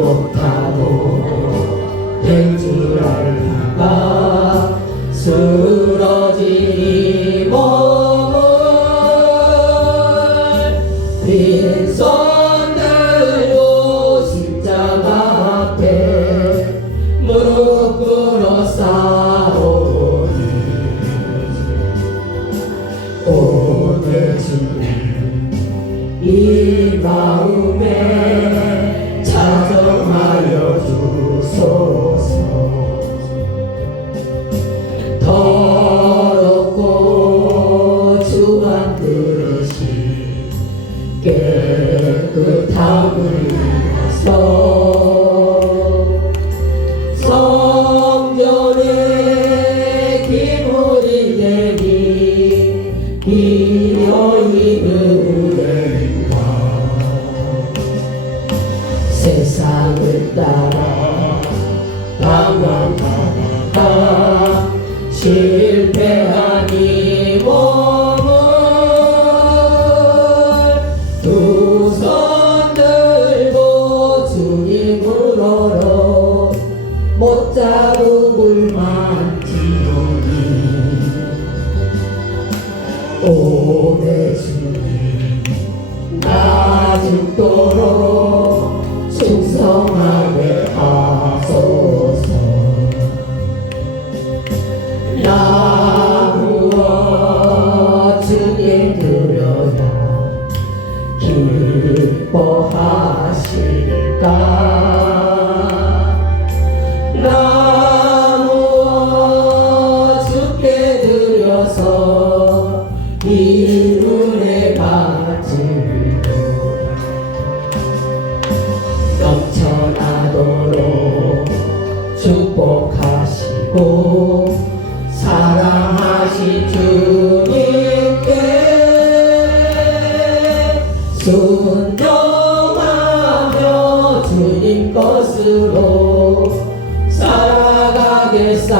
못하고 될 줄 알다가 쓰러진 이 몸을 빈손 들고 십자가 앞에 무릎 꿇어 싸우니 오늘 주님 이 마음에 자정하여 주소서. 더럽고 주한 그릇이 깨끗함을 위해서 성전에 기물이 되니 비어있는 은혜인가. 세상을 따라 방황하다가 실패한 이 몸을 두 손 들고 주님으로로 못자국을 만지오니 오래 주님 나 죽도록 충성하게 하소서. 나 무엇 주께 드려야 기뻐하실까. 나 무엇 주께 드려서 이 은혜 받으리요. 넘쳐나도록 축복하시고 사랑하신 주님께 순종하며 주님 것으로 살아가겠사오니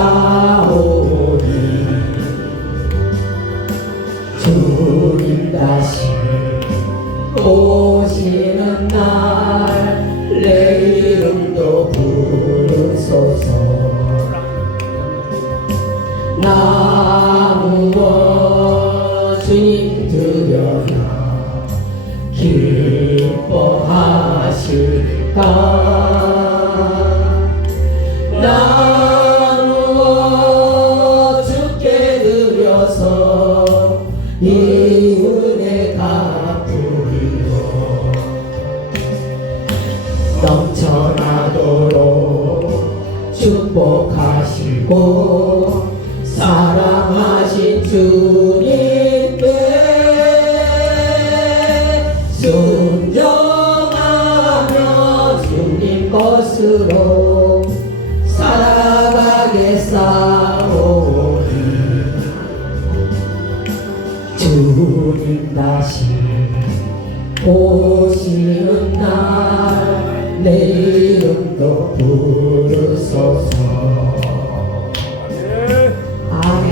주님 다시 오시는 날 내 이름도 부르소서. 나 무엇 주님 드려야 기뻐하실까. 나 무엇 주께 드려서 이 은혜 갚으리요. 넘쳐나도록 축복하시고 사랑하신 주님께 순종하며 주님 것으로 살아가겠사오니 주님 다시 오시는 날 내 이름도 부르소서. 아멘.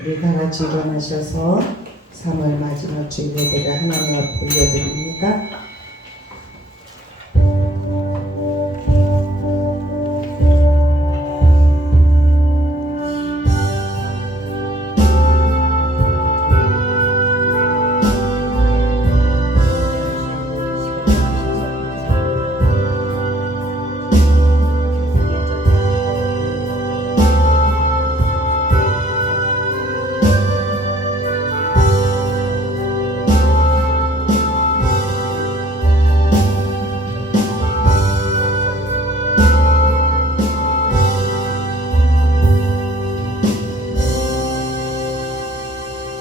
우리 다 같이 일어나셔서 3월 마지막 주 예배를 하나님 앞에 올려드립니다.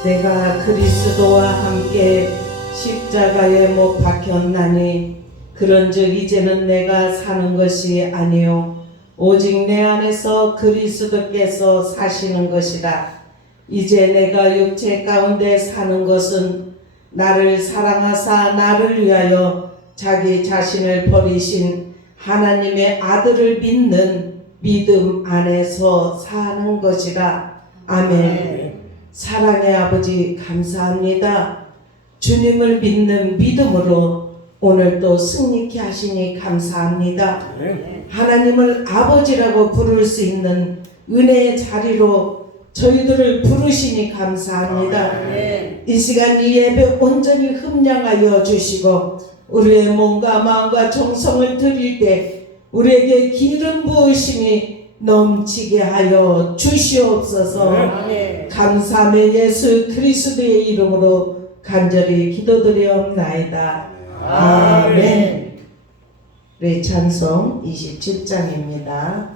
내가 그리스도와 함께 십자가에 못 박혔나니 그런즉 이제는 내가 사는 것이 아니요 오직 내 안에서 그리스도께서 사시는 것이라. 이제 내가 육체 가운데 사는 것은 나를 사랑하사 나를 위하여 자기 자신을 버리신 하나님의 아들을 믿는 믿음 안에서 사는 것이라. 아멘. 사랑의 아버지 감사합니다. 주님을 믿는 믿음으로 오늘도 승리케 하시니 감사합니다. 하나님을 아버지라고 부를 수 있는 은혜의 자리로 저희들을 부르시니 감사합니다. 이 시간 이 예배 온전히 흠량하여 주시고 우리의 몸과 마음과 정성을 드릴 때 우리에게 기름 부으심이 넘치게 하여 주시옵소서. 감사함의 예수 그리스도의 이름으로 간절히 기도드리옵나이다. 아멘. 우리 찬송 27장입니다.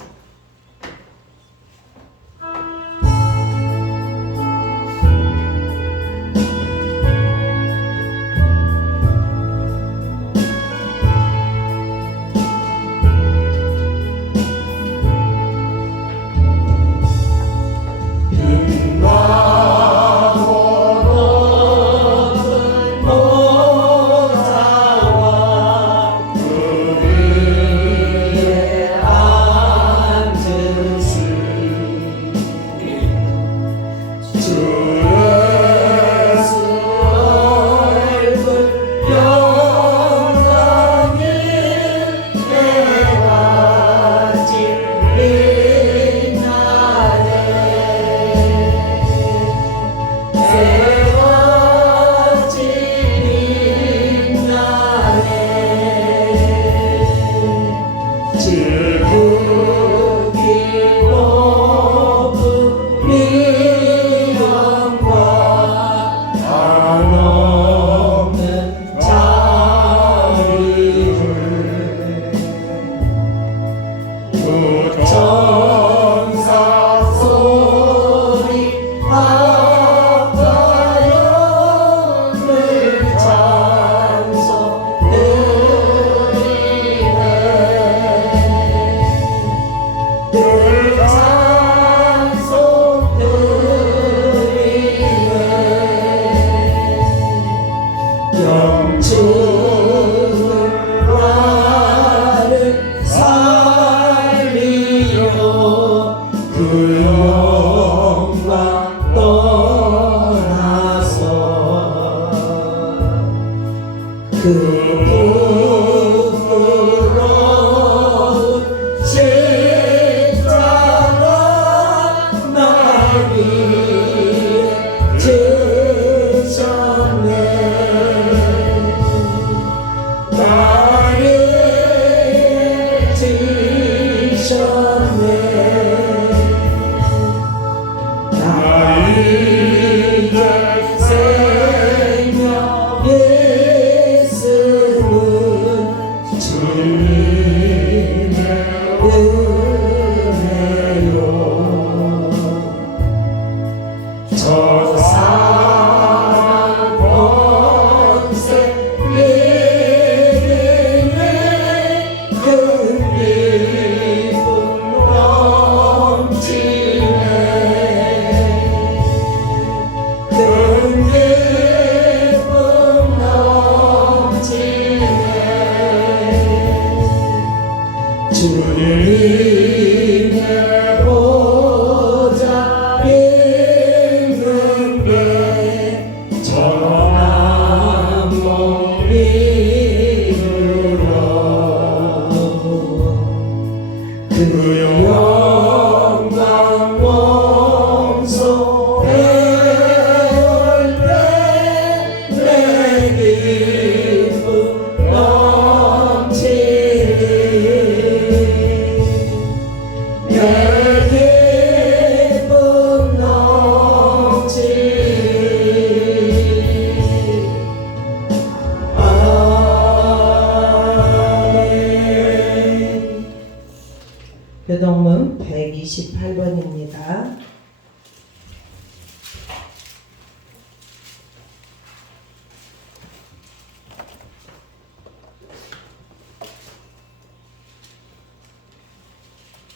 교동문 128번입니다.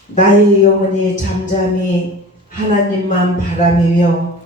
나의 영혼이 잠잠히 하나님만 바라며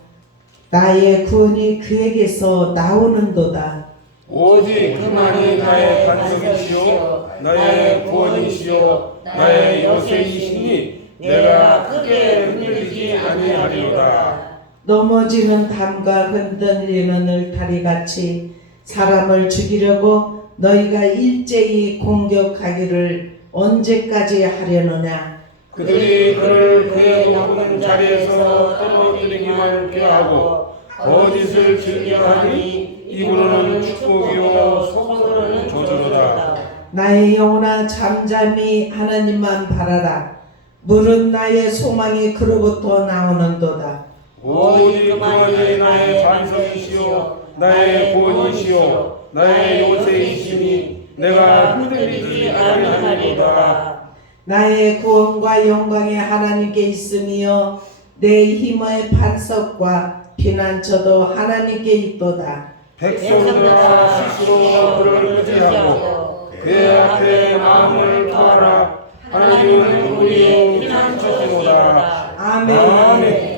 나의 구원이 그에게서 나오는도다. 오직 그만이 나의 반석이시요 나의 구원이시요 나의 요새이시니 내가 크게 흔들리지 아니하리로다. 넘어지는 담과 흔들리는 울타리같이 사람을 죽이려고 너희가 일제히 공격하기를 언제까지 하려느냐. 그들이 그를 그의 높은 자리에서 떨어뜨리기만 꾀하고 거짓을 즐겨하니 입으로는 축복이요 속으로는 저주로다. 나의 영혼아 잠잠히 하나님만 바라라. 물은 나의 소망이 그로부터 나오는도다. 오직 그만이 나의 반석이시요 나의 구원이시요 나의 요새이시니 내가 흔들리지 아니하리로다. 나의 구원과 영광이 하나님께 있으며 내 힘의 반석과 피난처도 하나님께 있도다. 백성들아 스스로 그를 의지하고 그의 앞에 마음을 터하라. 하나님은 우리의 피난처시로다. 아멘. 아멘.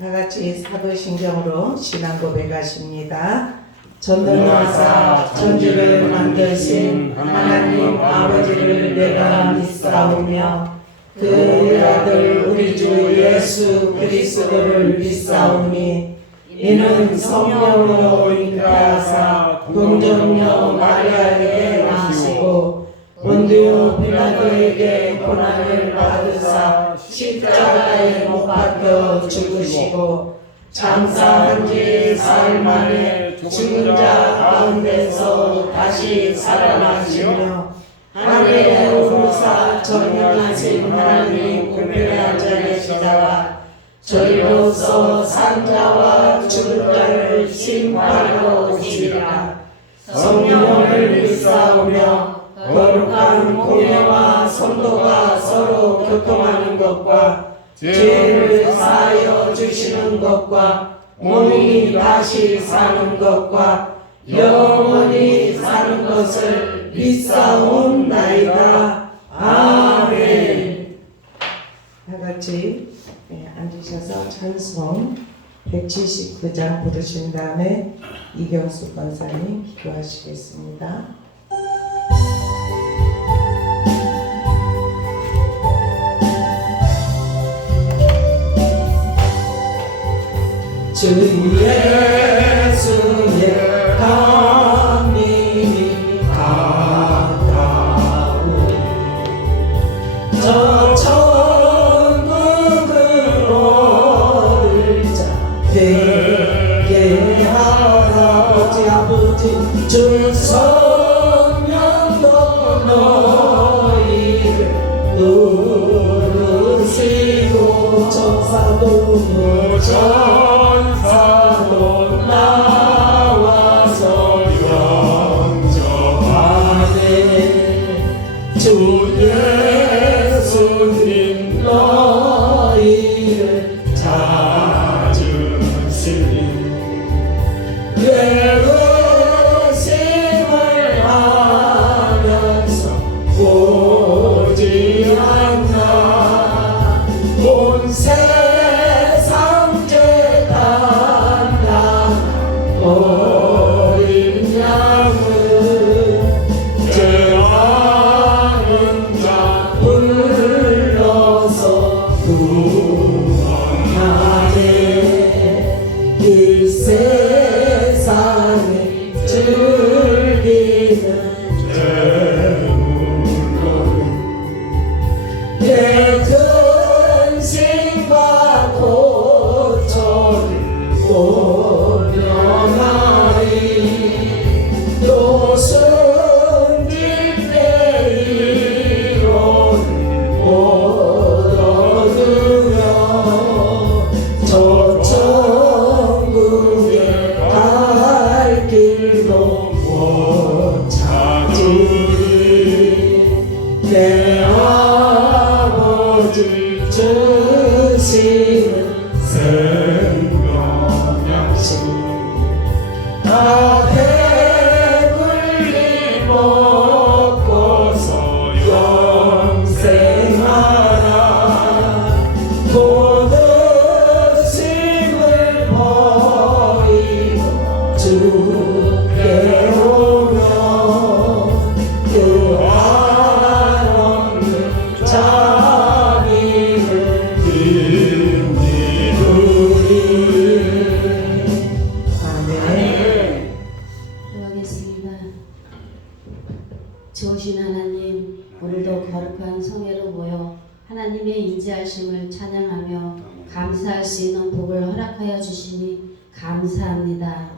다 같이 사도신경으로 신앙 고백하십니다. 전능하사 천지를 만드신 하나님 아버지를 내가 믿사오며 그 아들 우리 주 예수 그리스도를 믿사오니 이는 성령으로 잉태하사 동정녀 마리아에게 나시고 본디오 빌라도에게 고난을 받으사 십자가에 못 박혀 죽으시고 장사한 지 사흘 만에 죽은 자 가운데서 다시 살아나시며 하늘에 오르사 전능하신 하나님 우편에 앉아 계시다가 저희로서 산 자와 죽은 자를 심판하러 오시리라. 성령을 믿사오며 거룩한 공예와 성도가 서로 교통하는 것과 죄를 사하여 주시는 것과 몸이 다시 사는 것과 영원히 사는 것을 믿사옵나이다. 아멘. 다 같이 앉으셔서 찬송 179장 부르신 다음에 이경수 권사님 기도하시겠습니다. 주 예수의 강림이 가까우니 저 천국을 얻을 자 되게 하라. 아버지 주 성령도 너희를 누르시고 천사도 전사도 나와서 영접하네. 주 예수님 너희를 찾으시니 외로심을 하면서 오지 않나. 온 세상 죄 담당 어린 양을 죄하는 자 불러서 구원하네. 이 세상에 즐기는 내 근심과 고초를 오려나이. 또 숨길 때 이론을 못 얻으며 저 천국에 갈 길도 못 찾으리. 내 아버지 주시는 생명양식 다 배불리 먹고서 영생하라. 모든 짐을 버리고 주께 오며 그 한없는 자비로 찬양하며 감사할 수 있는 복을 허락하여 주시니 감사합니다.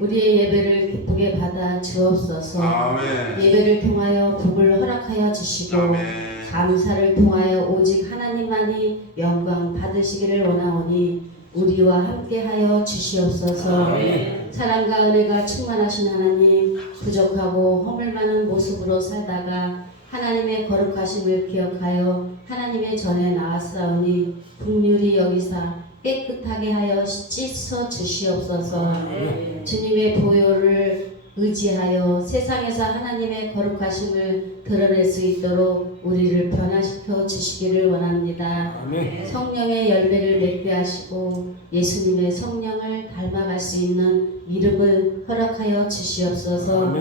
우리의 예배를 기쁘게 받아 주옵소서. 아멘. 예배를 통하여 복을 허락하여 주시고 아멘. 감사를 통하여 오직 하나님만이 영광 받으시기를 원하오니 우리와 함께하여 주시옵소서. 사랑과 은혜가 충만하신 하나님, 부족하고 허물 많은 모습으로 살다가 하나님의 거룩하심을 기억하여 하나님의 전에 나왔사오니 긍휼히 여기사 깨끗하게 하여 씻어 주시옵소서. 주님의 보혈을 의지하여 세상에서 하나님의 거룩하심을 드러낼 수 있도록 우리를 변화시켜 주시기를 원합니다. 성령의 열매를 맺게 하시고 예수님의 성령을 닮아갈 수 있는 믿음을 허락하여 주시옵소서.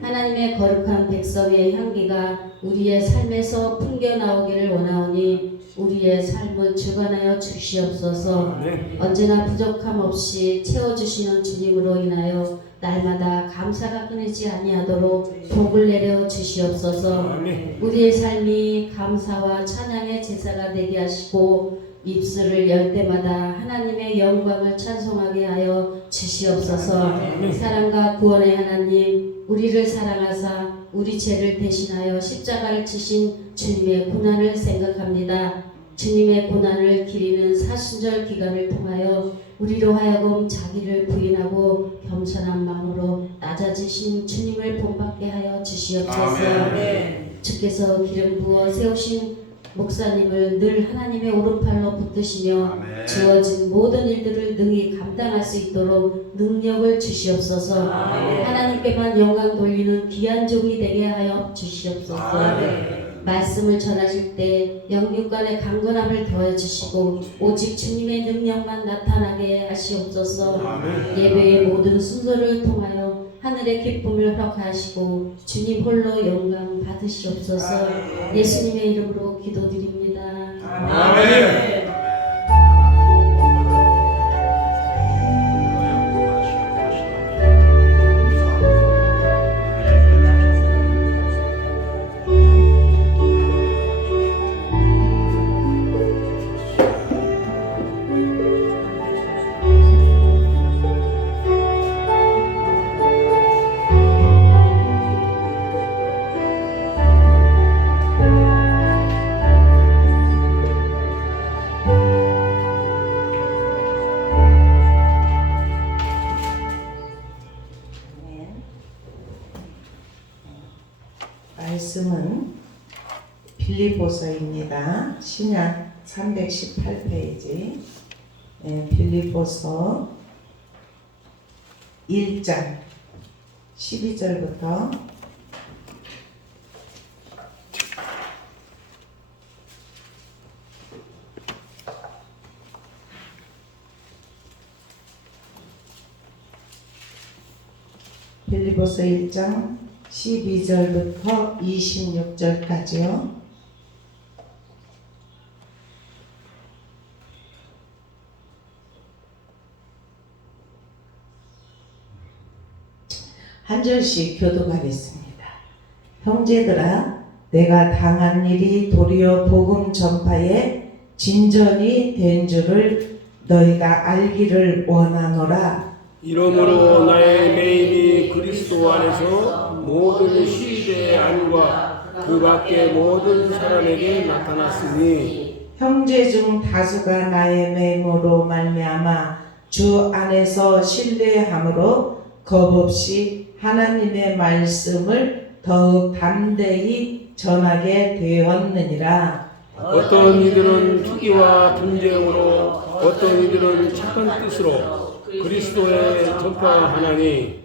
하나님의 거룩한 백성의 향기가 우리의 삶에서 풍겨 나오기를 원하오니 우리의 삶을 주관하여 주시옵소서. 언제나 부족함 없이 채워주시는 주님으로 인하여 날마다 감사가 끊이지 아니하도록 복을 내려 주시옵소서. 우리의 삶이 감사와 찬양의 제사가 되게 하시고 입술을 열 때마다 하나님의 영광을 찬송하게 하여 주시옵소서. 사랑과 구원의 하나님, 우리를 사랑하사 우리 죄를 대신하여 십자가를 지신 주님의 고난을 생각합니다. 주님의 고난을 기리는 사순절 기간을 통하여 우리로 하여금 자기를 부인하고 겸손한 마음으로 낮아지신 주님을 본받게 하여 주시옵소서. 주께서 기름 부어 세우신 목사님을 늘 하나님의 오른팔로 붙드시며 주어진 모든 일들을 능히 감당할 수 있도록 능력을 주시옵소서. 하나님께만 영광 돌리는 귀한 종이 되게 하여 주시옵소서. 말씀을 전하실 때 영육간의 강건함을 더해주시고 오직 주님의 능력만 나타나게 하시옵소서. 예배의 모든 순서를 통하여 하늘의 기쁨을 허락하시고 주님 홀로 영광 받으시옵소서. 예수님의 이름으로 기도드립니다. 아멘. 말씀은 빌립보서입니다. 신약 318페이지. 빌립보서 1장 12절부터 1장 12절부터 26절까지요. 한 절씩 교독하겠습니다. 형제들아, 내가 당한 일이 도리어 복음 전파에 진전이 된 줄을 너희가 알기를 원하노라. 이러므로 나의 매임이 그리스도 안에서 모든 시대의 안과 그 밖의 모든 사람에게 나타났으니 형제 중 다수가 나의 매임으로 말미암아 주 안에서 신뢰함으로 겁없이 하나님의 말씀을 더욱 담대히 전하게 되었느니라. 어떤 이들은 투기와 분쟁으로 어떤 이들은 착한 뜻으로 그리스도의 전파하나니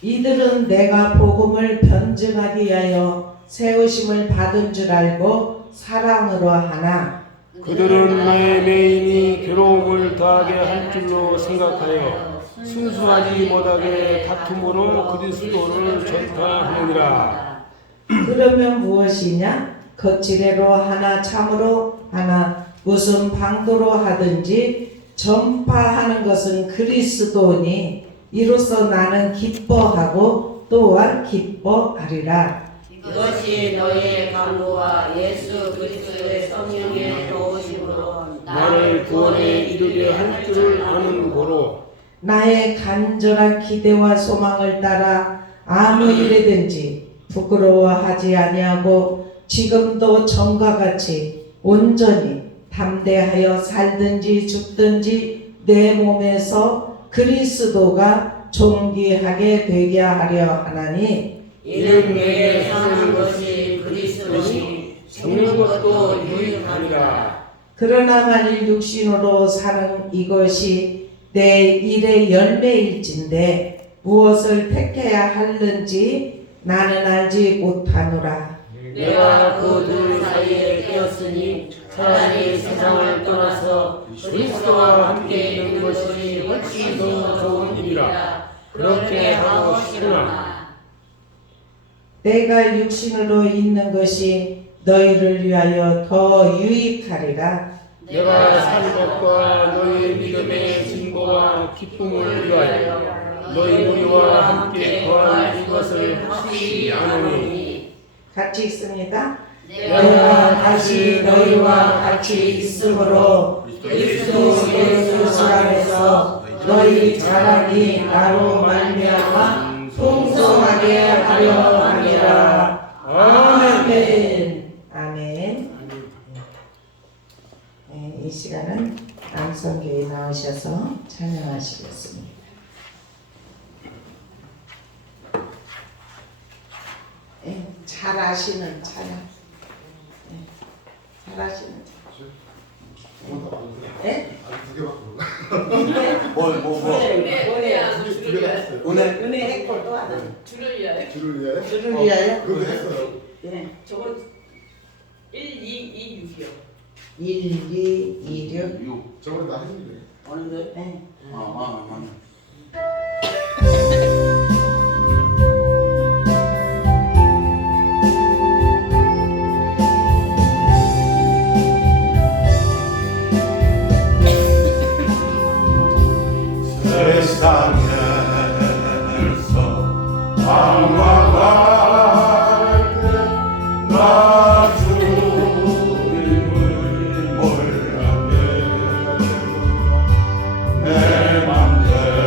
이들은 내가 복음을 변증하기 위하여 세우심을 받은 줄 알고 사랑으로 하나 그들은 나의 매임이 괴로움을 더하게 할 줄로 생각하여 순수하지 못하게 다툼으로 그리스도를 전파하느니라. 그러면 무엇이냐? 거칠애로 하나 참으로 하나 무슨 방도로 하든지 전파하는 것은 그리스도니 이로써 나는 기뻐하고 또한 기뻐하리라. 이것이 너희의 강구와 예수 그리스도의 성령의 도우심으로 나를 구원에 이르게 할 줄을 아는 고로 나의 간절한 기대와 소망을 따라 아무 일이든지 부끄러워하지 아니하고 지금도 전과 같이 온전히 담대하여 살든지 죽든지 내 몸에서 그리스도가 존귀하게 되게 하려 하나니 이는 내게 사는 것이 그리스도니 죽는 것도 유익하니라. 그러나 만일 육신으로 사는 이것이 내 일의 열매일진데 무엇을 택해야 하는지 나는 알지 못하노라. 내가 그 둘 사이에 끼었으니 차라리 세상을 떠나서 그리스도와 함께 있는 것이 훨씬 더 좋은 일이라. 그렇게 하고 싶으나 내가 육신으로 있는 것이 너희를 위하여 더 유익하리라. 내가 산 것과 너희 믿음의 진보와 기쁨을 위하여 너희 우리와 함께 거할 이것을 확실히 아노니 같이 있습니다. 내가 다시 너희와 같이 있으므로 그리스도 예수 안에서 너희 자랑이 나로 말미암아 풍성하게 하려 함이라. 아멘. 아멘. 네, 이 시간은 남성교회 나오셔서 찬양하시겠습니다. 네, 잘 아시는 찬양. 네, 잘 아시는 찬양. 네? 은혜 했고 또 하나. 줄을 위하여? 주를 위하여. 그것도 했어요. 네. 저거 1, 2, 2, 6이요. 1, 2, 2, 6. 저번에 나 했는데. 어는데? 네. 세상에서 방황할 때나 주님을 몰랐네. 내 맘대로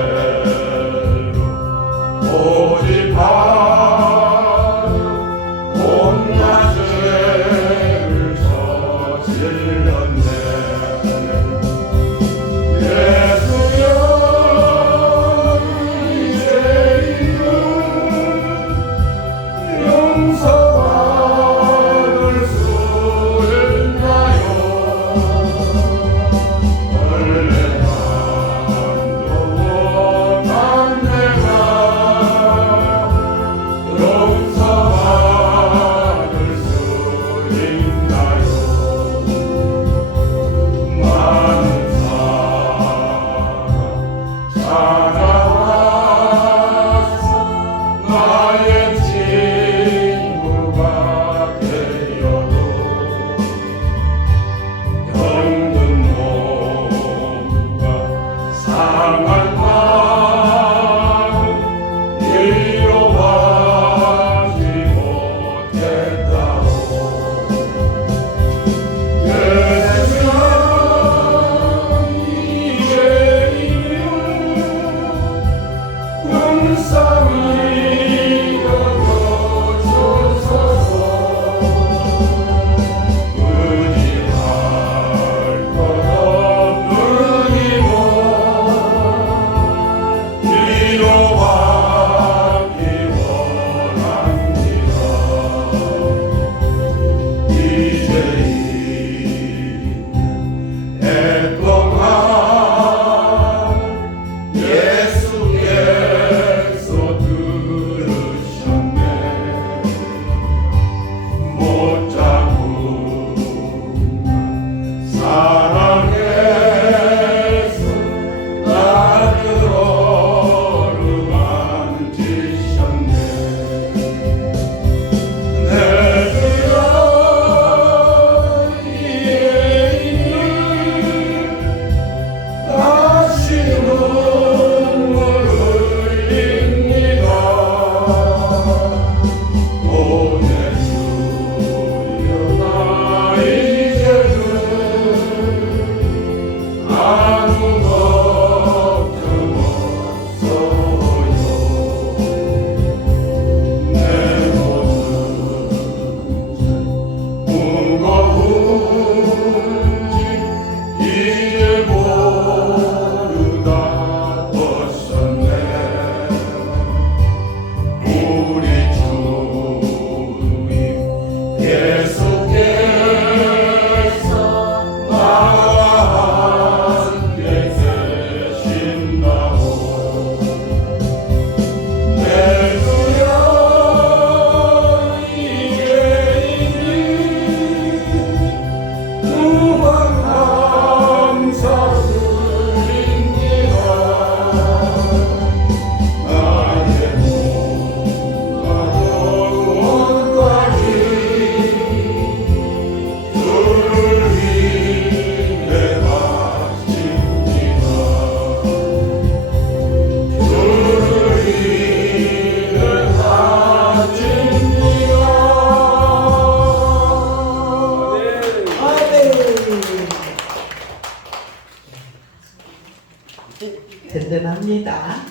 든든합니다.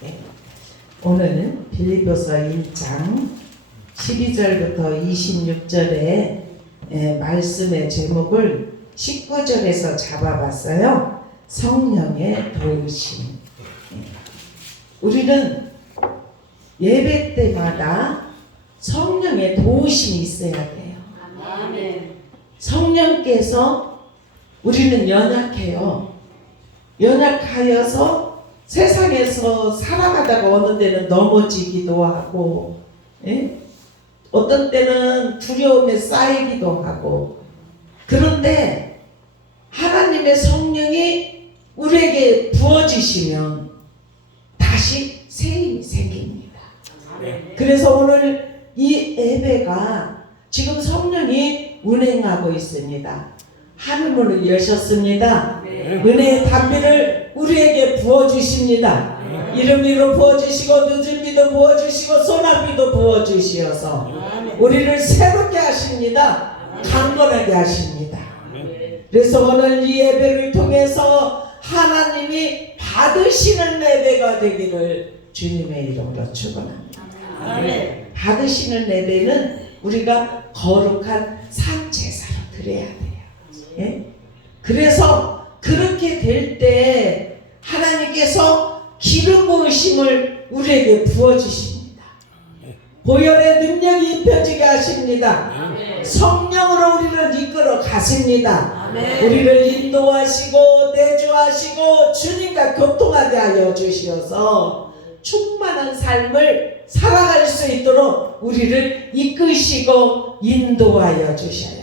네. 오늘은 빌립보서 1장 12절부터 26절의 말씀의 제목을 19절에서 잡아봤어요. 성령의 도우심. 우리는 예배 때마다 성령의 도우심이 있어야 돼요. 성령께서 우리는 연약해요. 연약하여서 세상에서 살아가다가 어느 때는 넘어지기도 하고, 어떤 때는 두려움에 쌓이기도 하고. 그런데 하나님의 성령이 우리에게 부어지시면 다시 새 힘이 생깁니다. 그래서 오늘 이 예배가 지금 성령이 운행하고 있습니다. 하늘문을 여셨습니다. 은혜의 담비를 우리에게 부어주십니다. 이른 비로 부어주시고 늦은 비도 부어주시고 소나비도 부어주시어서 우리를 새롭게 하십니다. 강건하게 하십니다. 그래서 오늘 이 예배를 통해서 하나님이 받으시는 예배가 되기를 주님의 이름으로 축원합니다. 받으시는 예배는 우리가 거룩한 산제사로 드려야 돼요. 그래서 그렇게 될 때 하나님께서 기름 부으심을 우리에게 부어주십니다. 보혈의 능력이 입혀지게 하십니다. 성령으로 우리를 이끌어 가십니다. 우리를 인도하시고 내주하시고 주님과 교통하게 하여 주시어서 충만한 삶을 살아갈 수 있도록 우리를 이끄시고 인도하여 주셔요.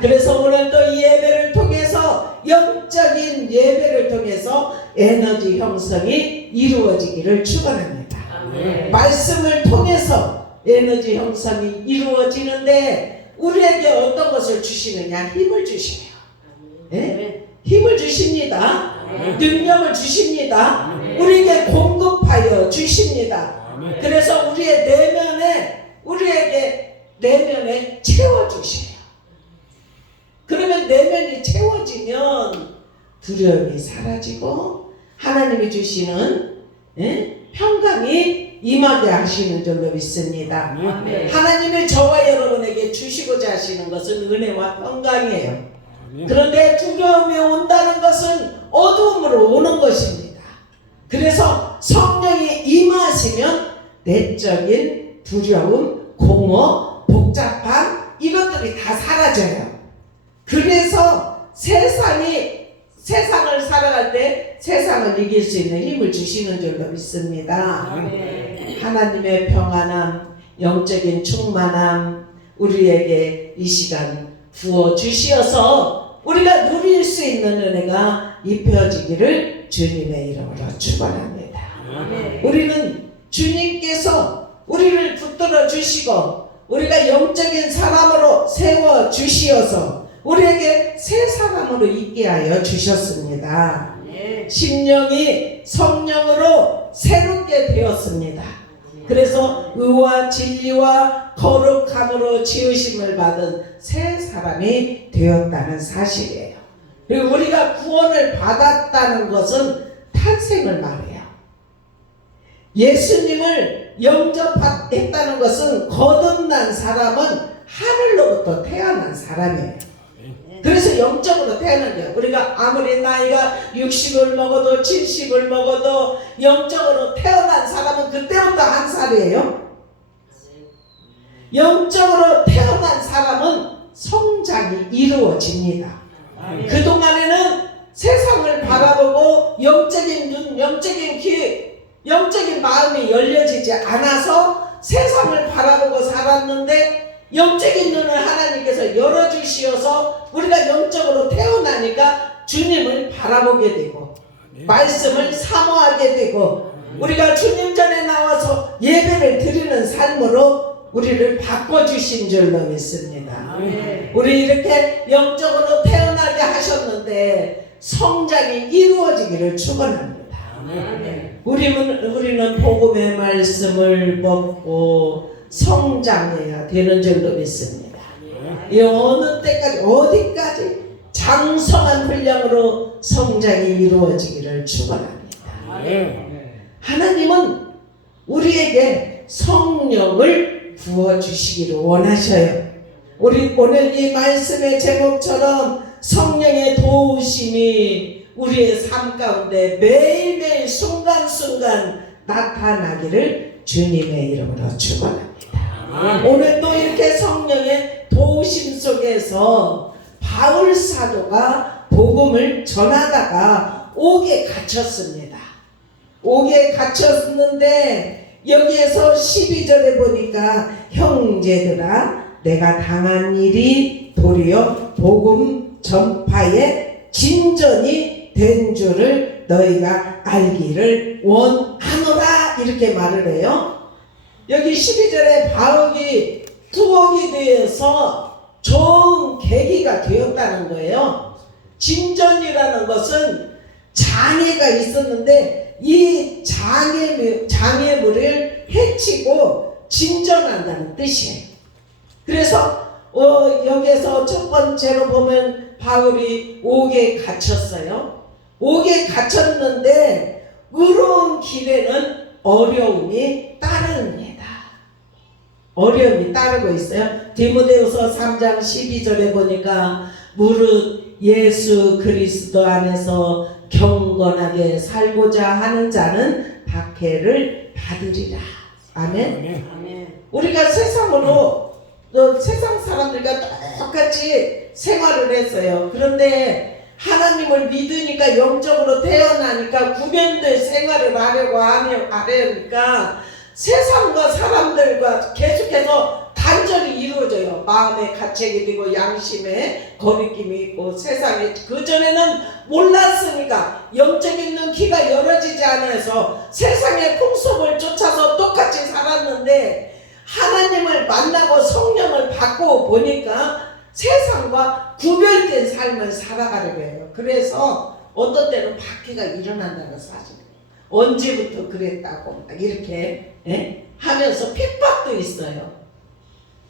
그래서 오늘도 이 예배를 통해서 영적인 예배를 통해서 에너지 형성이 이루어지기를 축원합니다. 말씀을 통해서 에너지 형성이 이루어지는데 우리에게 어떤 것을 주시느냐? 힘을 주셔요. 힘을 주십니다. 능력을 주십니다. 우리에게 공급하여 주십니다. 그래서 우리에게 내면에 채워주셔요. 그러면 내면이 채워지면 두려움이 사라지고 하나님이 주시는 평강이 임하게 하시는 줄로 믿습니다. 하나님이 저와 여러분에게 주시고자 하시는 것은 은혜와 평강이에요. 그런데 두려움이 온다는 것은 어두움으로 오는 것입니다. 그래서 성령이 임하시면 내적인 두려움, 공허, 복잡함 이것들이 다 사라져요. 그래서 세상을 살아갈 때 세상을 이길 수 있는 힘을 주시는 줄로 믿습니다. 하나님의 평안함, 영적인 충만함 우리에게 이 시간 부어주시어서 우리가 누릴 수 있는 은혜가 입혀지기를 주님의 이름으로 축원합니다. 우리는 주님께서 우리를 붙들어 주시고 우리가 영적인 사람으로 세워 주시어서 우리에게 새 사람으로 있게 하여 주셨습니다. 심령이 성령으로 새롭게 되었습니다. 그래서 의와 진리와 거룩함으로 지으심을 받은 새 사람이 되었다는 사실이에요. 그리고 우리가 구원을 받았다는 것은 탄생을 말해요. 예수님을 영접했다는 것은 거듭난 사람은 하늘로부터 태어난 사람이에요. 그래서 영적으로 태어난 거예요. 우리가 아무리 나이가 60을 먹어도 70을 먹어도 영적으로 태어난 사람은 그때부터 한 살이에요. 영적으로 태어난 사람은 성장이 이루어집니다. 그동안에는 세상을 바라보고 영적인 눈, 영적인 귀, 영적인 마음이 열려지지 않아서 세상을 바라보고 살았는데 영적인 눈을 하나님께서 열어주시어서 우리가 영적으로 태어나니까 주님을 바라보게 되고 말씀을 사모하게 되고 우리가 주님 전에 나와서 예배를 드리는 삶으로 우리를 바꿔주신 줄로 믿습니다. 우리 이렇게 영적으로 태어나게 하셨는데 성장이 이루어지기를 축원합니다. 우리는 복음의 말씀을 먹고 성장해야 되는 줄로 믿습니다. 이 어느 때까지 어디까지 장성한 분량으로 성장이 이루어지기를 축원합니다. 하나님은 우리에게 성령을 부어주시기를 원하셔요. 우리 오늘 이 말씀의 제목처럼 성령의 도우심이 우리의 삶 가운데 매일매일 순간순간 나타나기를 주님의 이름으로 축원합니다. 오늘도 이렇게 성령의 도우심 속에서 바울 사도가 복음을 전하다가 옥에 갇혔습니다. 옥에 갇혔는데 여기에서 12절에 보니까 형제들아 내가 당한 일이 도리어 복음 전파에 진전이 된 줄을 너희가 알기를 원하노라 이렇게 말을 해요. 여기 12절에 바울이 투옥에 대해서 좋은 계기가 되었다는 거예요. 진전이라는 것은 장애가 있었는데 이 장애물을 해치고 진전한다는 뜻이에요. 그래서 여기에서 첫 번째로 보면 바울이 옥에 갇혔어요. 옥에 갇혔는데 의로운 길에는 어려움이 따릅니다. 어려움이 따르고 있어요. 디모데후서 3장 12절에 보니까 무릇 예수 그리스도 안에서 경건하게 살고자 하는 자는 박해를 받으리라. 아멘. 우리가 세상으로 세상 사람들과 똑같이 생활을 했어요. 그런데 하나님을 믿으니까 영적으로 태어나니까 구별된 생활을 하려고 하려니까 세상과 사람들과 계속해서 단절이 이루어져요. 마음에 가책이 되고 양심에 거리낌이 있고 세상에 그전에는 몰랐으니까 영적인 눈키가 열어지지 않아서 세상의 풍속을 쫓아서 똑같이 살았는데 하나님을 만나고 성령을 받고 보니까 세상과 구별된 삶을 살아가려고 해요. 그래서 어떤 때는 박해가 일어난다는 사실. 언제부터 그랬다고 막 이렇게 하면서 핍박도 있어요.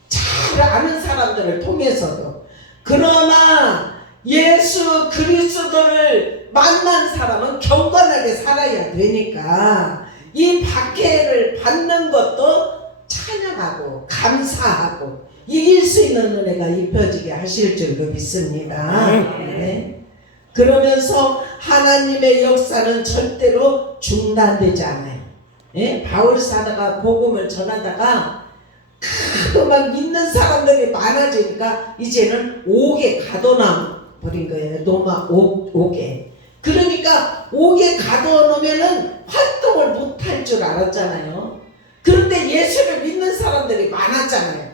잘 아는 사람들을 통해서도. 그러나 예수 그리스도를 만난 사람은 경건하게 살아야 되니까 이 박해를 받는 것도 찬양하고 감사하고 이길 수 있는 은혜가 입혀지게 하실 줄로 믿습니다. 네. 그러면서 하나님의 역사는 절대로 중단되지 않아요. 바울 사도가 복음을 전하다가 막 믿는 사람들이 많아지니까 이제는 옥에 가둬놔 버린 거예요. 로마 옥에. 그러니까 옥에 가둬놓으면은 활동을 못할 줄 알았잖아요. 그런데 예수를 믿는 사람들이 많았잖아요.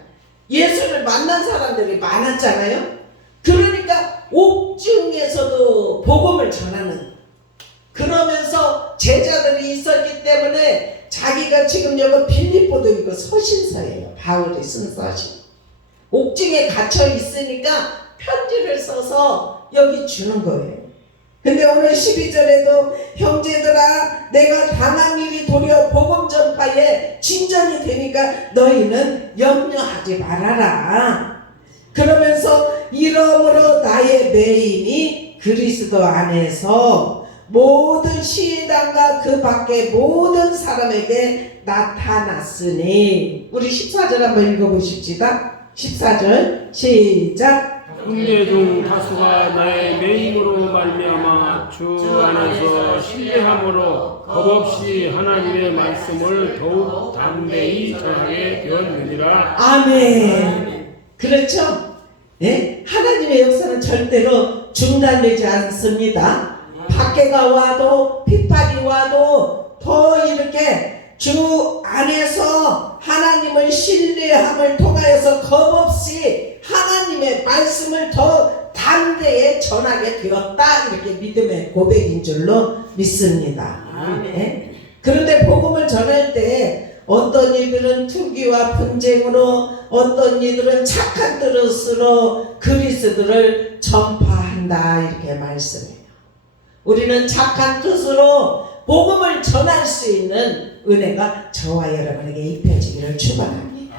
예수를 만난 사람들이 많았잖아요. 그러니까 옥중에서도 복음을 전하는, 그러면서 제자들이 있었기 때문에 자기가 지금 여기 빌립보도 이거 서신서예요. 바울이 쓴 서신. 옥중에 갇혀 있으니까 편지를 써서 여기 주는 거예요. 근데 오늘 12절에도 형제들아 내가 당한 일이 도리어 복음 전파에 진전이 되니까 너희는 염려하지 말아라. 그러면서 이러므로 나의 매임이 그리스도 안에서 모든 시당과 그 밖의 모든 사람에게 나타났으니. 우리 14절 한번 읽어보십시다. 14절 시작. 형제 중 다수가 나의 매임으로 말미암아 주 안에서 신뢰함으로 겁없이 하나님의 말씀을 더욱 담대히 전하게 되었느니라. 아멘. 그렇죠? 네? 하나님의 역사는 절대로 중단되지 않습니다. 박해가 와도 핍박이 와도 더 이렇게 주 안에서 하나님을 신뢰함을 통하여서 겁없이 하나님의 말씀을 더 담대히 전하게 되었다. 이렇게 믿음의 고백인 줄로 믿습니다. 네? 그런데 복음을 전할 때 어떤 이들은 투기와 분쟁으로, 어떤 이들은 착한 뜻으로 그리스도를 전파한다. 이렇게 말씀해요. 우리는 착한 뜻으로 복음을 전할 수 있는 은혜가 저와 여러분에게 입혀지기를 축원합니다.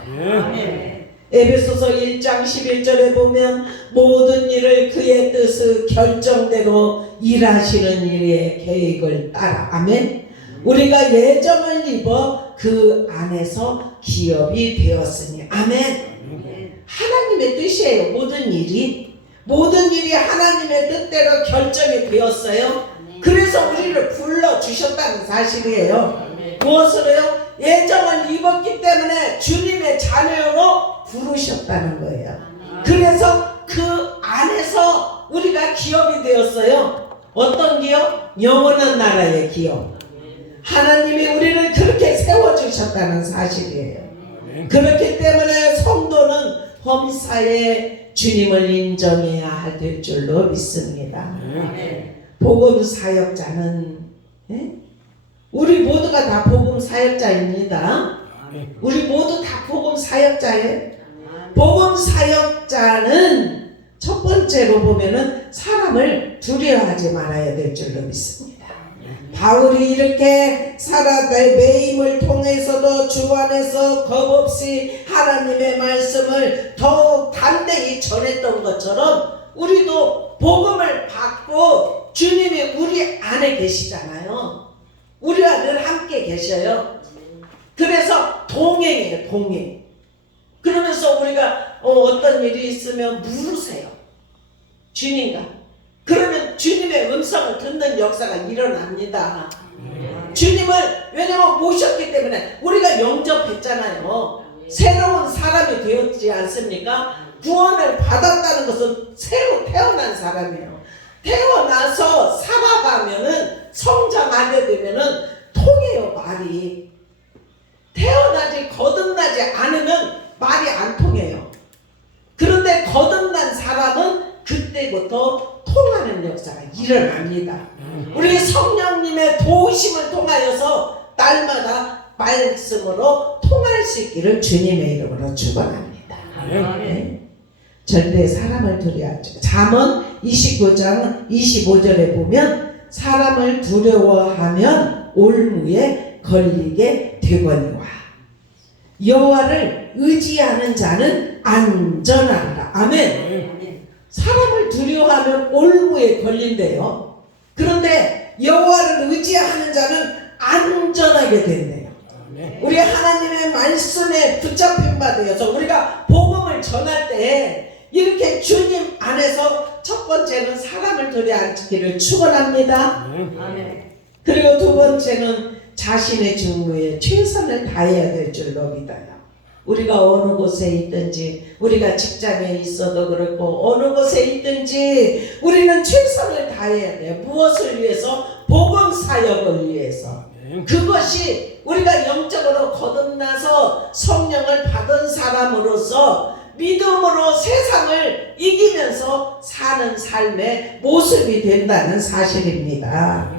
에베소서 1장 11절에 보면 모든 일을 그의 뜻 그 결정대로 일하시는 일의 계획을 따라 아멘. 우리가 예정을 입어 그 안에서 기업이 되었으니 아멘. 하나님의 뜻이에요. 모든 일이 하나님의 뜻대로 결정이 되었어요. 그래서 우리를 불러주셨다는 사실이에요. 무엇으로요? 예정을 입었기 때문에 주님의 자녀로 부르셨다는 거예요. 그래서 그 안에서 우리가 기업이 되었어요. 어떤 기업? 영원한 나라의 기업. 하나님이 우리를 그렇게 세워주셨다는 사실이에요. 그렇기 때문에 성도는 범사에 주님을 인정해야 될 줄로 믿습니다. 복음 사역자는 우리 모두가 다 복음 사역자입니다. 우리 모두 다 복음 사역자예요. 복음 사역자는 첫 번째로 보면은 사람을 두려워하지 말아야 될 줄로 믿습니다. 바울이 이렇게 살아가의 매임을 통해서도 주 안에서 겁없이 하나님의 말씀을 더욱 담대히 전했던 것처럼 우리도 복음을 받고 주님이 우리 안에 계시잖아요. 우리와 늘 함께 계셔요. 그래서 동행이에요. 동행. 그러면서 우리가 어떤 일이 있으면 물으세요. 주님과. 그러면 주님의 음성을 듣는 역사가 일어납니다. 주님을 왜냐면 모셨기 때문에 우리가 영접했잖아요. 새로운 사람이 되었지 않습니까? 구원을 받았다는 것은 새로 태어난 사람이에요. 태어나서 살아가면은 성장하게 되면은 통해요. 말이 태어나지 거듭나지 않으면 말이 안 통해요. 그런데 거듭난 사람은 그때부터 통하는 역사가 일어납니다. 우리 성령님의 도우심을 통하여서 날마다 말씀으로 통할 수 있기를 주님의 이름으로 축원합니다. 네. 절대 사람을 두려워하지. 잠언 29장 25절에 보면 사람을 두려워하면 올무에 걸리게 되거니와 여호와를 의지하는 자는 안전하리라. 아멘. 사람을 두려워하면 올무에 걸린대요. 그런데 여호와를 의지하는 자는 안전하게 된대요. 우리 하나님의 말씀에 붙잡힌 바 되어서 우리가 복음을 전할 때 이렇게 주님 안에서 첫 번째는 사람을 두려워하기를 축원합니다. 그리고 두 번째는 자신의 직무에 최선을 다해야 될 줄로 믿어요. 우리가 어느 곳에 있든지 우리가 직장에 있어도 그렇고 어느 곳에 있든지 우리는 최선을 다해야 돼요. 무엇을 위해서? 복음 사역을 위해서. 그것이 우리가 영적으로 거듭나서 성령을 받은 사람으로서 믿음으로 세상을 이기면서 사는 삶의 모습이 된다는 사실입니다.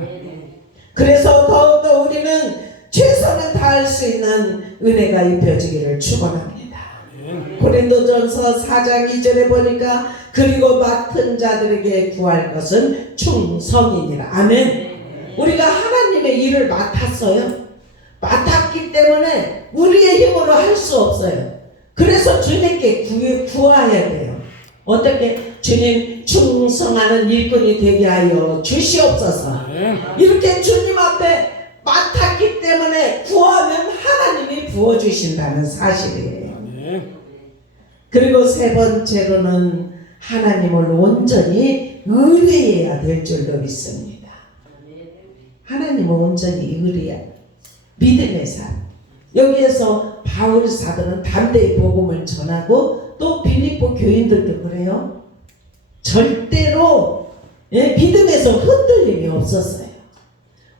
그래서 더욱더 우리는 최선을 다할 수 있는 은혜가 입혀지기를 축원합니다. 고린도전서 4장 2절에 보니까 그리고 맡은 자들에게 구할 것은 충성이니라. 아멘. 우리가 하나님의 일을 맡았어요. 맡았기 때문에 우리의 힘으로 할 수 없어요. 그래서 주님께 구해야 돼요. 어떻게? 주님 충성하는 일꾼이 되게 하여 주시옵소서. 이렇게 주님 앞에 맡았기 때문에 구하면 하나님이 부어주신다는 사실이에요. 그리고 세 번째로는 하나님을 온전히 의뢰해야 될 줄로 믿습니다. 하나님을 온전히 의뢰해야 믿음의 삶. 여기에서 바울 사도는 담대히 복음을 전하고 또 빌립보 교인들도 그래요. 절대로 믿음에서 흔들림이 없었어요.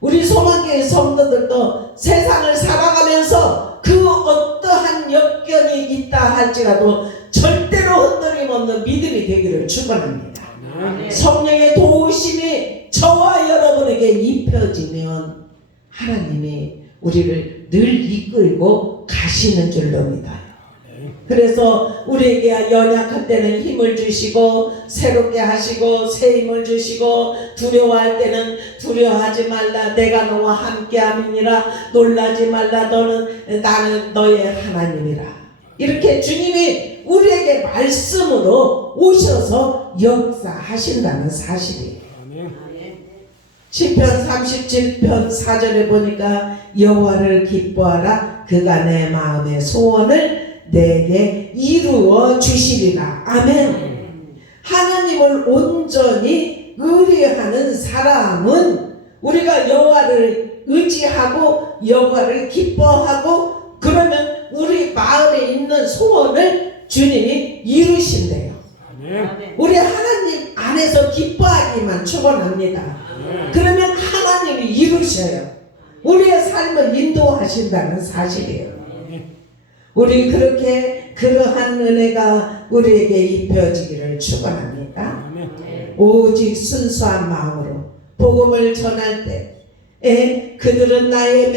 우리 소망교회 성도들도 세상을 살아가면서 그 어떠한 역경이 있다 할지라도 절대로 흔들림 없는 믿음이 되기를 축원합니다. 성령의 도우심이 저와 여러분에게 입혀지면 하나님이 우리를 늘 이끌고 가시는 줄로 믿어요. 그래서 우리에게 연약할 때는 힘을 주시고 새롭게 하시고 새 힘을 주시고 두려워할 때는 두려워하지 말라 내가 너와 함께함이니라 놀라지 말라 나는 너의 하나님이라. 이렇게 주님이 우리에게 말씀으로 오셔서 역사하신다는 사실이에요. 시편 37편 4절에 보니까 여호와를 기뻐하라 그가 내 마음의 소원을 내게 이루어 주시리라. 아멘. 하나님을 온전히 의뢰하는 사람은 우리가 여호와를 의지하고 여호와를 기뻐하고 그러면 우리 마음에 있는 소원을 주님이 이루신대요. 우리 하나님 안에서 기뻐하기만 축원합니다. 그러면 하나님이 이루셔요. 우리의 삶을 인도하신다는 사실이에요. 우리 그렇게 그러한 은혜가 우리에게 입혀지기를 축원합니다. 오직 순수한 마음으로 복음을 전할 때 그들은 나의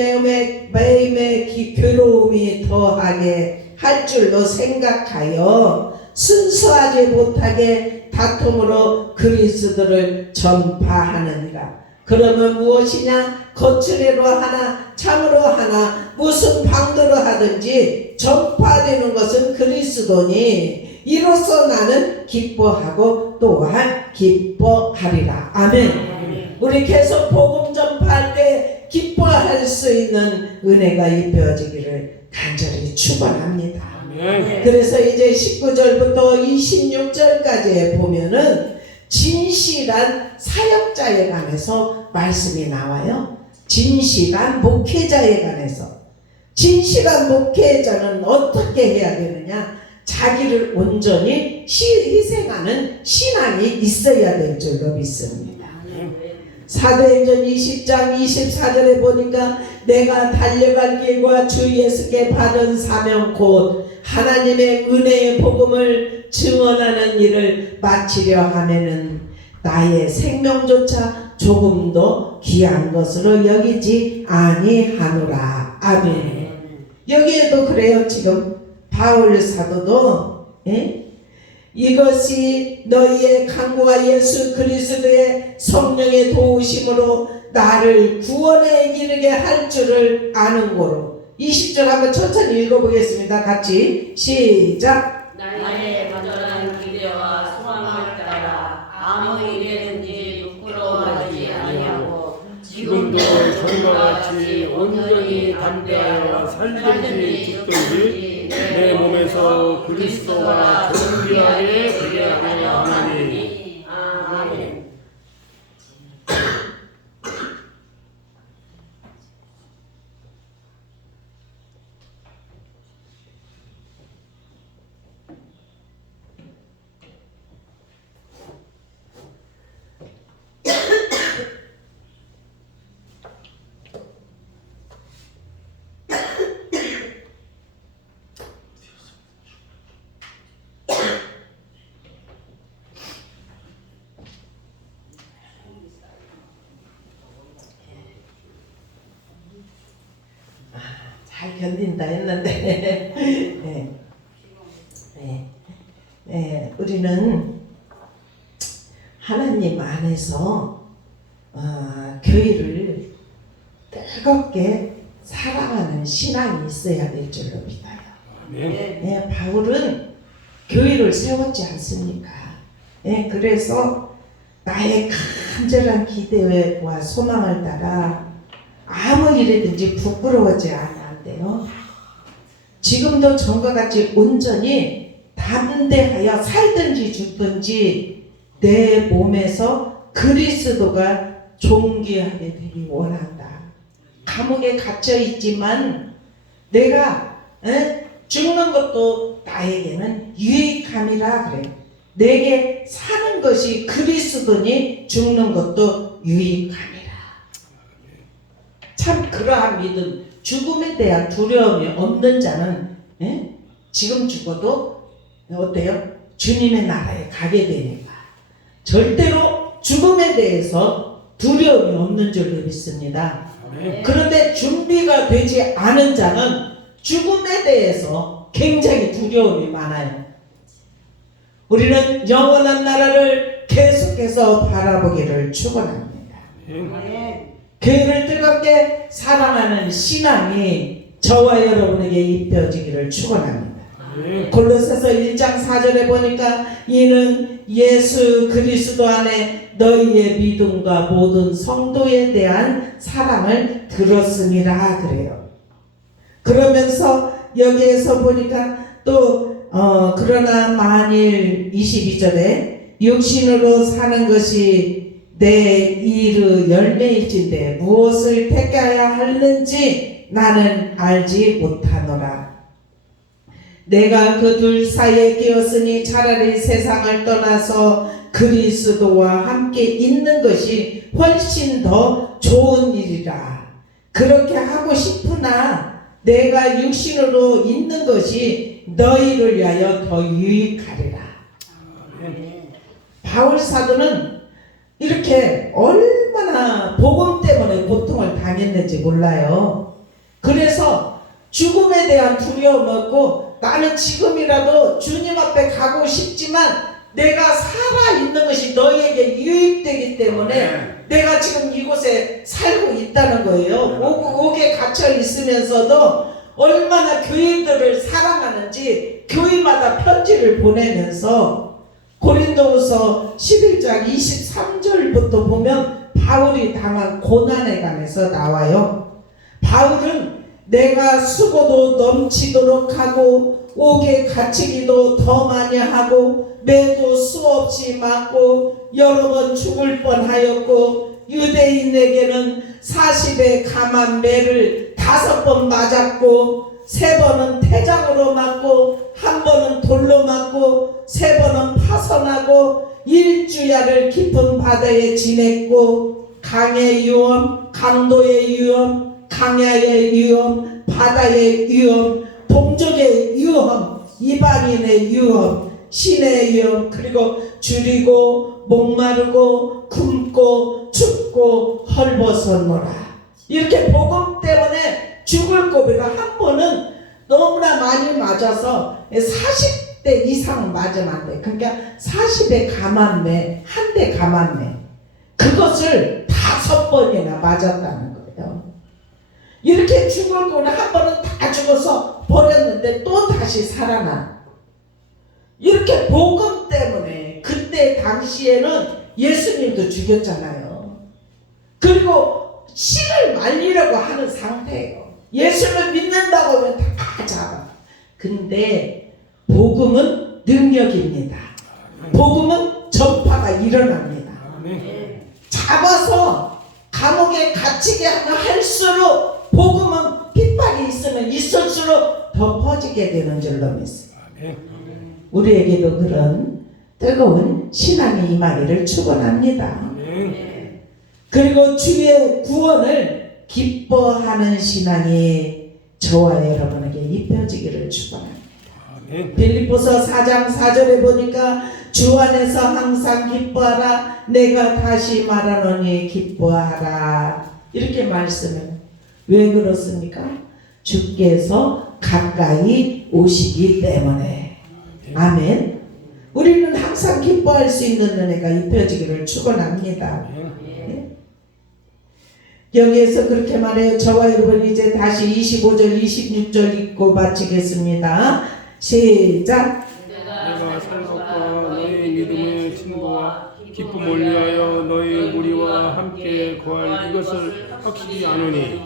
매임에 괴로움이 더하게 할 줄로 생각하여 순수하지 못하게 다툼으로 그리스도를 전파하느니라. 그러면 무엇이냐? 거칠애로 하나 참으로 하나 무슨 방도로 하든지 전파되는 것은 그리스도니 이로써 나는 기뻐하고 또한 기뻐하리라. 아멘. 우리 계속 복음 전파할 때 기뻐할 수 있는 은혜가 입혀지기를 간절히 축원합니다. 그래서 이제 19절부터 26절까지에 보면은 진실한 사역자에 관해서 말씀이 나와요. 진실한 목회자에 관해서. 진실한 목회자는 어떻게 해야 되느냐? 자기를 온전히 희생하는 신앙이 있어야 될 줄로 믿습니다. 사도행전 20장 24절에 보니까 내가 달려갈 길과 주 예수께 받은 사명 곧 하나님의 은혜의 복음을 증언하는 일을 마치려 하면은 나의 생명조차 조금도 귀한 것으로 여기지 아니하노라. 아멘. 여기에도 그래요. 지금 바울 사도도 이것이 너희의 강구와 예수 그리스도의 성령의 도우심으로 나를 구원에 이르게 할 줄을 아는 고로. 20절 한번 천천히 읽어보겠습니다. 같이 시작. 나의 간절한 기대와 소망을 따라 아무 일에든지 부끄러워하지 아니하고 지금도 전과 같이 온전히 담대하여 살든지 죽든지 내 몸에서 그리스도와 정결하게 되게 하려 하나니. 아멘. 잘 견딘다 했는데 우리는 하나님 안에서 교회를 뜨겁게 사랑하는 신앙이 있어야 될 줄로 믿어요. 바울은 교회를 세웠지 않습니까? 그래서 나의 간절한 기대와 소망을 따라 아무 일이든지 부끄러워하지 않는데요. 지금도 전과 같이 온전히 담대하여 살든지 죽든지 내 몸에서 그리스도가 존귀하게 되기 원한다. 감옥에 갇혀 있지만 내가 죽는 것도 나에게는 유익함이라 그래. 내게 사는 것이 그리스도니 죽는 것도 유익함이라. 참 그러한 믿음, 죽음에 대한 두려움이 없는 자는 지금 죽어도 어때요? 주님의 나라에 가게 되니까 절대로 죽음에 대해서 두려움이 없는 줄로 믿습니다. 그런데 준비가 되지 않은 자는 죽음에 대해서 굉장히 두려움이 많아요. 우리는 영원한 나라를 계속해서 바라보기를 축원합니다. 교회를 뜨겁게 사랑하는 신앙이 저와 여러분에게 입혀지기를 축원합니다. 골로새서 1장 4절에 보니까 이는 예수 그리스도 안에 너희의 믿음과 모든 성도에 대한 사랑을 들었음이라 그래요. 그러면서 여기에서 보니까 또 그러나 만일 22절에 육신으로 사는 것이 내 일의 열매일진데 무엇을 택하여야 하는지 나는 알지 못하노라. 내가 그 둘 사이에 끼었으니 차라리 세상을 떠나서 그리스도와 함께 있는 것이 훨씬 더 좋은 일이라. 그렇게 하고 싶으나 내가 육신으로 있는 것이 너희를 위하여 더 유익하리라. 바울 사도는 이렇게 얼마나 복음 때문에 고통을 당했는지 몰라요. 그래서 죽음에 대한 두려움 없고 나는 지금이라도 주님 앞에 가고 싶지만 내가 살아있는 것이 너희에게 유익되기 때문에 내가 지금 이곳에 살고 있다는 거예요. 옥에 갇혀 있으면서도 얼마나 교인들을 사랑하는지 교회마다 편지를 보내면서 고린도후서 11장 23절부터 보면 바울이 당한 고난에 관해서 나와요. 바울은 내가 수고도 넘치도록 하고 옥에 갇히기도 더 많이 하고 매도 수없이 맞고 여러 번 죽을 뻔하였고 유대인에게는 40의 감한 매를 5번 맞았고 3번은 태장으로 맞고 1번은 돌로 맞고 3번은 파선하고 일주야를 깊은 바다에 지냈고 강의 위험, 강도의 위험, 강야의 위험, 바다의 위험, 동족의 위험, 이방인의 위험, 신의 위험, 그리고 줄이고 목마르고 굶고 춥고 헐벗었노라. 이렇게 복음 때문에 죽을 고비가 한 번은 너무나 많이 맞아서 40대 이상 맞으면 안 돼. 그러니까 40의 감한매, 한 대 감한매, 그것을 5번이나 맞았다는 거예요. 이렇게 죽을 거는 한 번은 다 죽어서 버렸는데 또 다시 살아나. 이렇게 복음 때문에 그때 당시에는 예수님도 죽였잖아요. 그리고 씨를 말리려고 하는 상태예요. 예수를 믿는다고 하면 다 잡아. 근데 복음은 능력입니다. 복음은 전파가 일어납니다. 잡아서 감옥에 갇히게 하면 할수록 복음은 핍박이 있으면 있을수록 더 퍼지게 되는 줄로 믿습니다. 우리에게도 그런 뜨거운 신앙의 임하기를 축원합니다. 그리고 주의 구원을 기뻐하는 신앙이 저와 여러분에게 입혀지기를 축원합니다. 빌립보서 4장 4절에 보니까 주 안에서 항상 기뻐하라. 내가 다시 말하노니 기뻐하라. 이렇게 말씀을. 왜 그렇습니까? 주께서 가까이 오시기 때문에. 아멘. 우리는 항상 기뻐할 수 있는 은혜가 입혀지기를 축원합니다. 여기에서 그렇게 말해요. 저와 여러분 이제 다시 25절 26절 읽고 마치겠습니다. 시작. 내가 살갑과 너희 믿음의 친구와 기쁨을 위하여 너희 무리와 함께 구할 이것을 확실히 아노니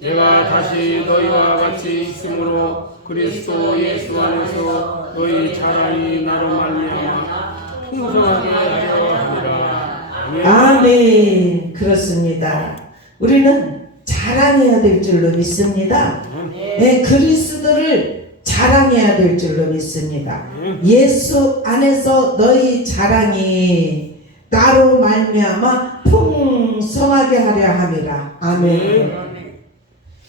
내가 다시 너희와 같이 있으므로 그리스도 예수 안에서 너희 자랑이 나로 말미암아 풍성하게 하려 함이라. 아멘. 그렇습니다. 우리는 자랑해야 될 줄로 믿습니다. 네, 그리스도를 자랑해야 될 줄로 믿습니다. 예수 안에서 너희 자랑이 나로 말미암아 풍성하게 하려 함이라. 아멘.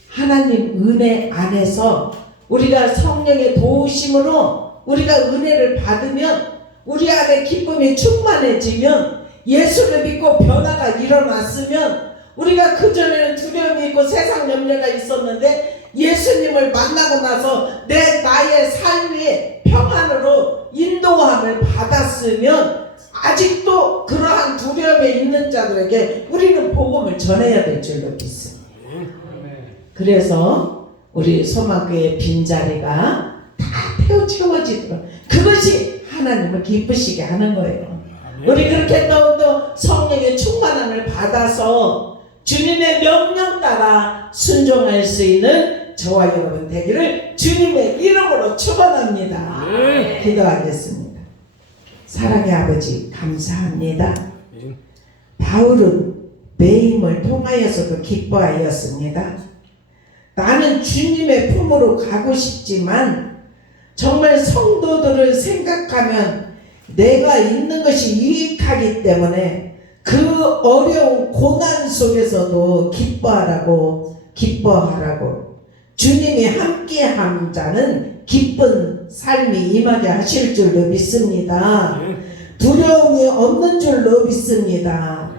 하나님 은혜 안에서 우리가 성령의 도우심으로 우리가 은혜를 받으면 우리 안에 기쁨이 충만해지면 예수를 믿고 변화가 일어났으면 우리가 그전에는 두려움이 있고 세상 염려가 있었는데 예수님을 만나고 나서 나의 삶이 평안으로 인도함을 받았으면 아직도 그러한 두려움에 있는 자들에게 우리는 복음을 전해야 될 줄로 믿습니다. 그래서 우리 소망교회 빈자리가 다 차도 채워지도록 그것이 하나님을 기쁘시게 하는 거예요. 우리 그렇게 또 성령의 충만함을 받아서 주님의 명령 따라 순종할 수 있는 저와 여러분 되기를 주님의 이름으로 축원합니다. 기도하겠습니다. 사랑의 아버지 감사합니다. 바울은 매임을 통하여서도 기뻐하였습니다. 나는 주님의 품으로 가고 싶지만 정말 성도들을 생각하면 내가 있는 것이 유익하기 때문에 그 어려운 고난 속에서도 기뻐하라고 주님이 함께한 자는 기쁜 삶이 임하게 하실 줄로 믿습니다. 두려움이 없는 줄로 믿습니다.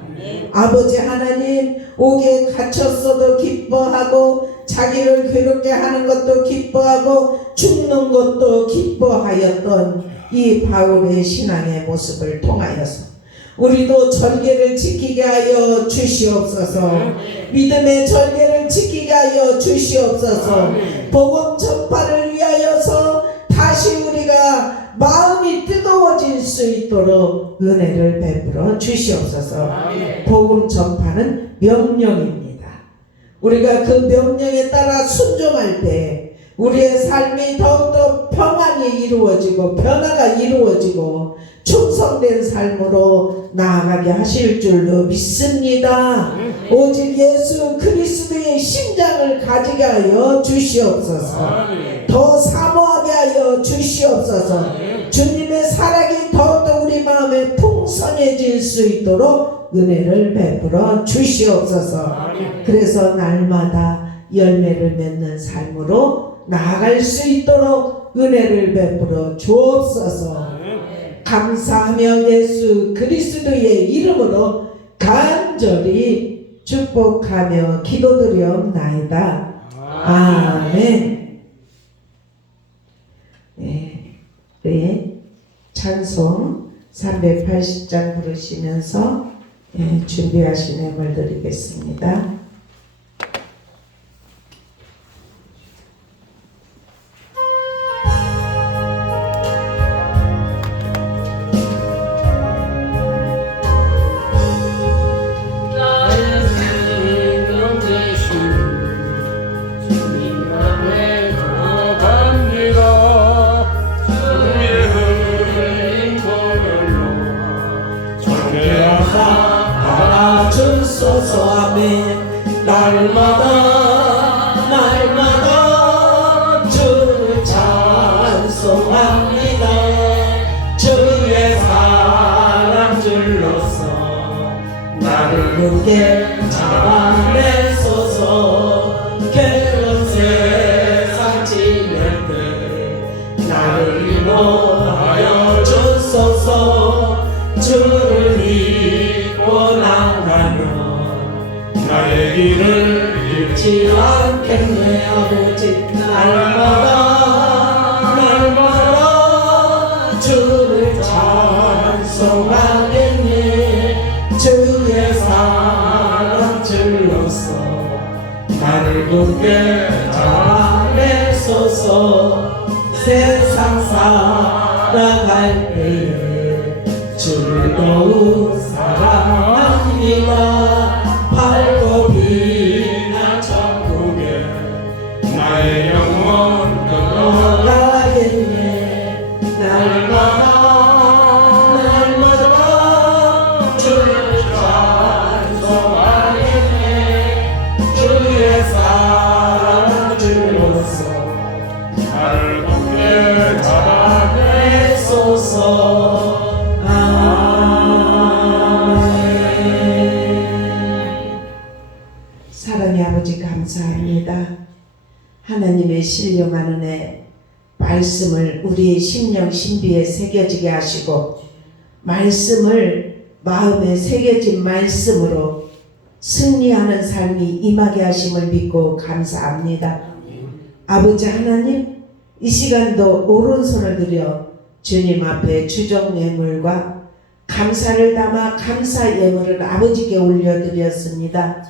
아버지 하나님, 옥에 갇혔어도 기뻐하고 자기를 괴롭게 하는 것도 기뻐하고 죽는 것도 기뻐하였던 이 바울의 신앙의 모습을 통하여서 우리도 절개를 지키게 하여 주시옵소서. 믿음의 절개를 지키게 하여 주시옵소서. 복음 전파를 위하여서 다시 우리가 마음이 뜨거워질 수 있도록 은혜를 베풀어 주시옵소서. 복음 전파는 명령입니다. 우리가 그 명령에 따라 순종할 때 우리의 삶이 더욱더 평안이 이루어지고 변화가 이루어지고 충성된 삶으로 나아가게 하실 줄로 믿습니다. 오직 예수 그리스도의 심장을 가지게 하여 주시옵소서. 더 사모하게 하여 주시옵소서. 주님의 사랑이 더욱더 우리 마음에 풍성해질 수 있도록 은혜를 베풀어 주시옵소서. 그래서 날마다 열매를 맺는 삶으로 나아갈 수 있도록 은혜를 베풀어 주옵소서. 감사하며 예수 그리스도의 이름으로 간절히 축복하며 기도드리옵나이다. 아멘. 네, 찬송 380장 부르시면서 준비하신 음을 드리겠습니다. 아멘. 날마다 주를 찬송합니다. 주의 사랑 줄로서 나를 굳게 잡아내소서. 괴로운 세상 지낼 때 나를 인도하여 주소서. 주를 믿고 나가면 나의 길을 잃지 않겠네. 아버지 날마다 주를 찬송하겠네. 주의 사랑 줄로서 나를 굳게 잡아내소서. 세상 살아갈 때에 주를 더욱 사랑합니다. 밝고 빛난 천국에 나의 영혼 걸어가겠네. 날마다 주를 찬송하겠네. 주의 사랑 줄로서 나를 굳게 잡아내소서. 사랑의 아버지 감사합니다. 하나님의 신령한 은혜 말씀을 우리의 심령 신비에 새겨지게 하시고 말씀을 마음에 새겨진 말씀으로 승리하는 삶이 임하게 하심을 믿고 감사합니다. 아버지 하나님, 이 시간도 오른손을 들여 주님 앞에 주정 예물과 감사를 담아 감사 예물을 아버지께 올려드렸습니다.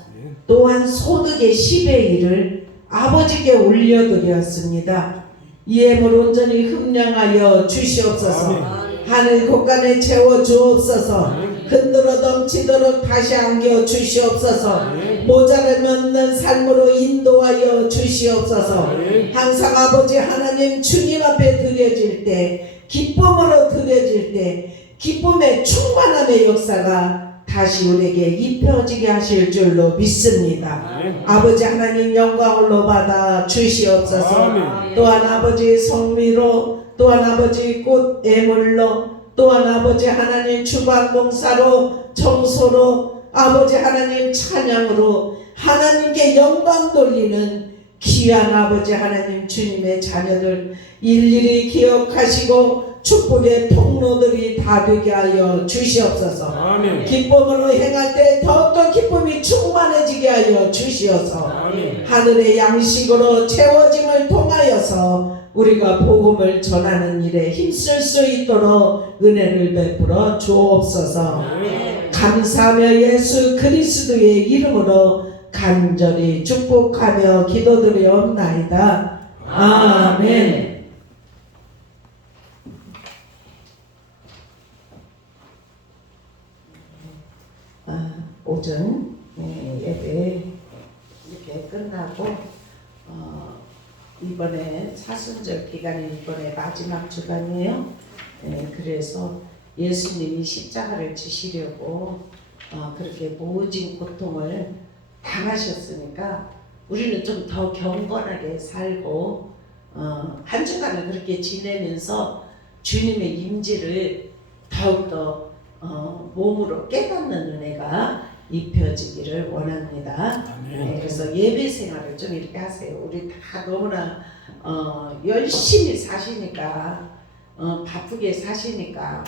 또한 소득의 10의 1을 아버지께 올려드렸습니다. 예물 온전히 흠령하여 주시옵소서. 아멘. 하늘 곳간에 채워 주옵소서. 흔들어 넘치도록 다시 안겨 주시옵소서. 모자를 넣는 삶으로 인도하여 주시옵소서. 항상 아버지 하나님 주님 앞에 드려질 때, 기쁨으로 드려질 때 기쁨의 충만함의 역사가 다시 우리에게 입혀지게 하실 줄로 믿습니다. 아버지 하나님 영광을 받아 주시옵소서. 아멘. 또한 아버지 성미로, 또한 아버지 꽃 애물로, 또한 아버지 하나님 주방 봉사로, 청소로, 아버지 하나님 찬양으로 하나님께 영광 돌리는 귀한 아버지 하나님 주님의 자녀들 일일이 기억하시고 축복의 통로들이 다 되게 하여 주시옵소서. 아멘. 기쁨으로 행할 때 더욱더 기쁨이 충만해지게 하여 주시옵소서. 아멘. 하늘의 양식으로 채워짐을 통하여서 우리가 복음을 전하는 일에 힘쓸 수 있도록 은혜를 베풀어 주옵소서. 감사하며 예수 그리스도의 이름으로 간절히 축복하며 기도드리옵나이다. 아멘. 오전 예배 이렇게 끝나고 이번에 사순절 기간이 이번에 마지막 주간이에요. 그래서 예수님이 십자가를 지시려고 그렇게 모진 고통을 당하셨으니까 우리는 좀 더 경건하게 살고 한 주간을 그렇게 지내면서 주님의 임재를 더욱더 몸으로 깨닫는 은혜가 입혀지기를 원합니다. 그래서 예배 생활을 좀 이렇게 하세요. 우리 다 너무나 열심히 사시니까 바쁘게 사시니까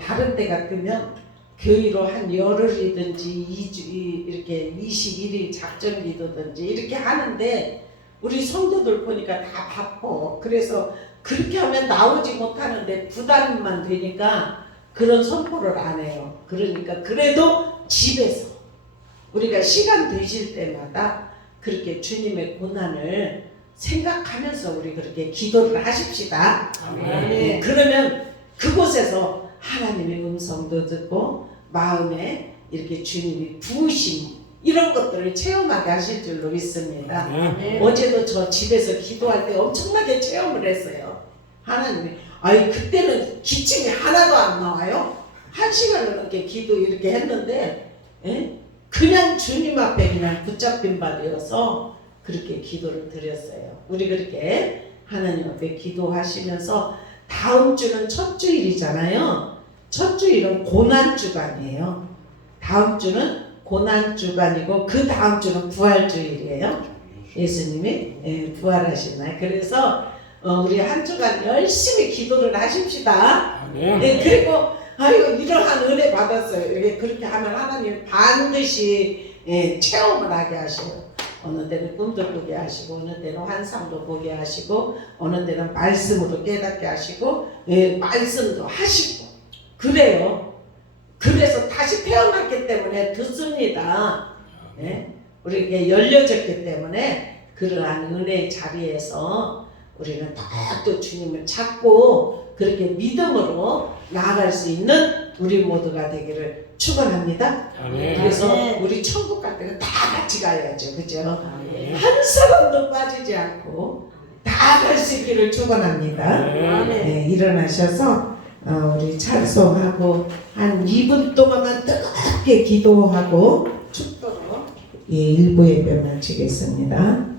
다른 때 같으면 교회로 한 열흘이든지 2주 이렇게 21일 작전 기도든지 이렇게 하는데 우리 성도들 보니까 다 바빠. 그래서 그렇게 하면 나오지 못하는데 부담만 되니까 그런 선포를 안 해요. 그러니까 그래도 집에서 우리가 시간 되실 때마다 그렇게 주님의 고난을 생각하면서 우리 그렇게 기도를 하십시다. 네, 그러면 그곳에서 하나님의 음성도 듣고 마음에 이렇게 주님이 부으심 이런 것들을 체험하게 하실 줄로 믿습니다. 어제도 저 집에서 기도할 때 엄청나게 체험을 했어요. 하나님이 그때는 기침이 하나도 안 나와요. 1시간을 넘게 기도 이렇게 했는데 그냥 주님 앞에 그냥 붙잡힌 바 되어서 그렇게 기도를 드렸어요. 우리 그렇게 하나님 앞에 기도하시면서 다음 주는 첫 주일이잖아요. 첫 주일은 고난주간이에요. 다음 주는 고난주간이고 그 다음 주는 부활주일이에요. 예수님이 부활하신 날. 그래서 우리 한 주간 열심히 기도를 하십시다. 그리고 이러한 은혜 받았어요. 이렇게 그렇게 하면 하나님 반드시 체험을 하게 하셔요. 어느 때는 꿈도 꾸게 하시고 어느 때는 환상도 보게 하시고 어느 때는 말씀으로 깨닫게 하시고 말씀도 하시고 그래요. 그래서 다시 태어났기 때문에 듣습니다. 우리에게 열려졌기 때문에 그러한 은혜의 자리에서 우리는 또 주님을 찾고 그렇게 믿음으로 나아갈 수 있는 우리 모두가 되기를 축원합니다. 그래서 우리 천국 갈 때는 다 같이 가야죠. 그죠? 한 사람도 빠지지 않고 다 갈 수 있기를 축원합니다. 일어나셔서 우리 찬송하고 한 2분 동안만 뜨겁게 기도하고 축도로 1부 예배 마치겠습니다.